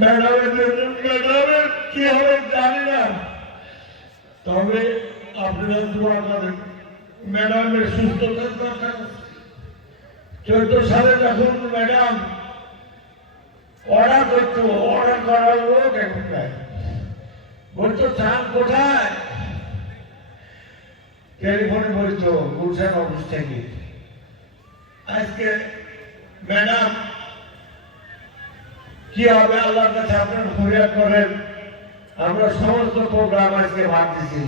ম্যাডামের কি হবে জানি না তবে আপনারা দোয়া করেন ম্যাডামের সুস্থতার দরকার চোদ্দ সালে যখন ম্যাডাম অর্ডার করতো অর্ডার করার লোক এখন বলতো চান কোথায় টেলিফোনে বলতো গুলশান অফিস থেকে আজকে ম্যাডাম কি হবে? আল্লাহর কাছে আপনার ফরিয়াদ করেন। আমরা সমস্ত প্রোগ্রাম আজকে বাদ দিছি।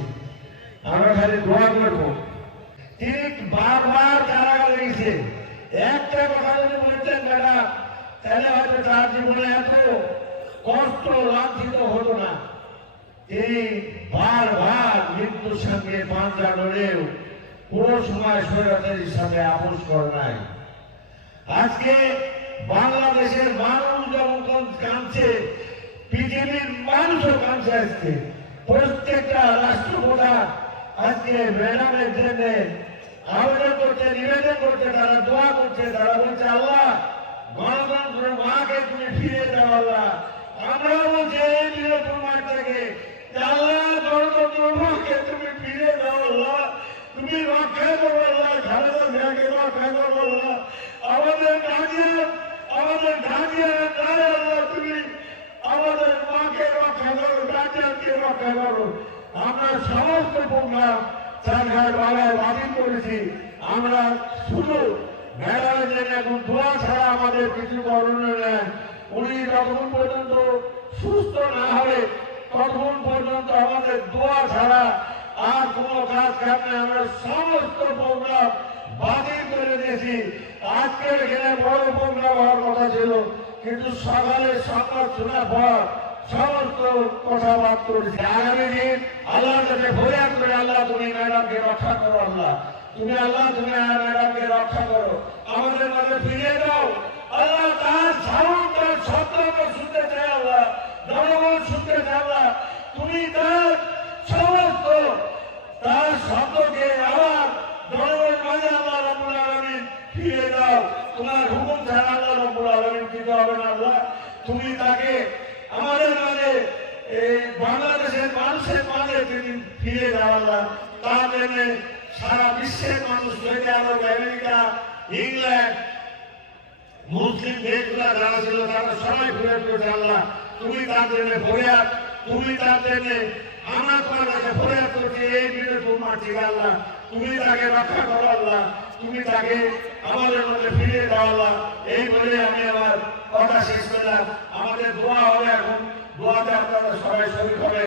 আমরা খালি দোয়া করব। তিনি বারবার কারাগারে গেছে। একটা কথা যদি বলতেন ম্যাডাম তাহলে হয়তো তার জীবনে এত কষ্ট লাঞ্ছিত হতো না। তিনি বারবার মৃত্যুর সঙ্গে পাঞ্জা লড়েও কোনো সময় স্বৈরাচারীর সাথে আপোষ করে নাই। আজকে বাংলাদেশের মানুষ যেমন কাঁদছে, পৃথিবীর মানুষও কাঁদছে আজকে। প্রত্যেকটা রাষ্ট্রপ্রধান আজকে ম্যাডামের জন্য আবেদন করছে, নিবেদন করছে, তারা দোয়া করছে, তারা বলছে, আল্লাহ গণতন্ত্রের মাকে তুমি ফিরে দাও, আল্লাহ। আমরা বলছি, এই বিরোধী মাঠ থেকে। যে আল্লাহ গণতন্ত্রের মাকে তুমি ফিরে দাও, আল্লাহ। তুমি রক্ষা করো আল্লাহ খালেদা জিয়াকে রক্ষা করো আল্লাহ আমাদের গার্জিয়ান আমাদের গার্জিয়ান নাই আল্লাহ তুমি আমাদের আমরা সমস্ত প্রোগ্রাম চারঘাট বালায় বাতিল করেছি। আমরা শুধু ম্যাডামের জন্য এখন দোয়া ছাড়া আমাদের কিছু করণীয় নেই। উনি যতক্ষণ পর্যন্ত সুস্থ না হবে, ততক্ষণ পর্যন্ত আমাদের দোয়া ছাড়া আর কোনো কাজ কাজ আমরা সমস্ত প্রোগ্রাম বাতিল করে দিয়েছি। আজকে এখানে বড় প্রোগ্রাম হওয়ার কথা ছিল। কিন্তু সকালে সংবাদ শোনার পর সমস্ত কথাবাদ করেছি আগামী দিন আল্লাহর কাছে ফরিয়াদ করে আল্লাহ, তুমি ম্যাডামকে রক্ষা করো, আল্লাহ। তুমি আল্লাহ, তুমি ম্যাডামকে রক্ষা করো। আমাদের মাঝে ফিরিয়ে দাও। আল্লাহ তার সাউন্ড তার শব্দ শুনতে চাই আল্লাহ। জনগণ শুনতে চাই আল্লাহ। তুমি তার সমস্ত, তার শব্দকে আবার জনগণ মাঝে আল্লাহ রব্বুল আলামিন ফিরিয়ে দাও। তোমার হুকুম ছাড়া আল্লাহ রব্বুল আলামিন দিতে হবে না আল্লাহ। তুমি তাকে আমাদের মাঝে বাংলাদেশের মানুষের মাঝে তিনি ফিরে আল্লাহ তার জন্য সারা বিশ্বের মানুষ, সৌদি আরব, আমেরিকা, ইংল্যান্ড, মুসলিম দেশগুলা যারা ছিল, তারা সবাই ফিরে করেছে আল্লাহ তুমি তার জন্য ফরিয়াদ তুমি তার জন্য আমরা তোমার কাছে ফরিয়াদ করছি এই বিরোধ তোমার ঠিক আল্লাহ তুমি তাকে রক্ষা করো আল্লাহ তুমি তাকে আমাদের মধ্যে ফিরিয়ে দাও এই বলে আমি আমার কথা শেষ করলাম। আমাদের দোয়া করে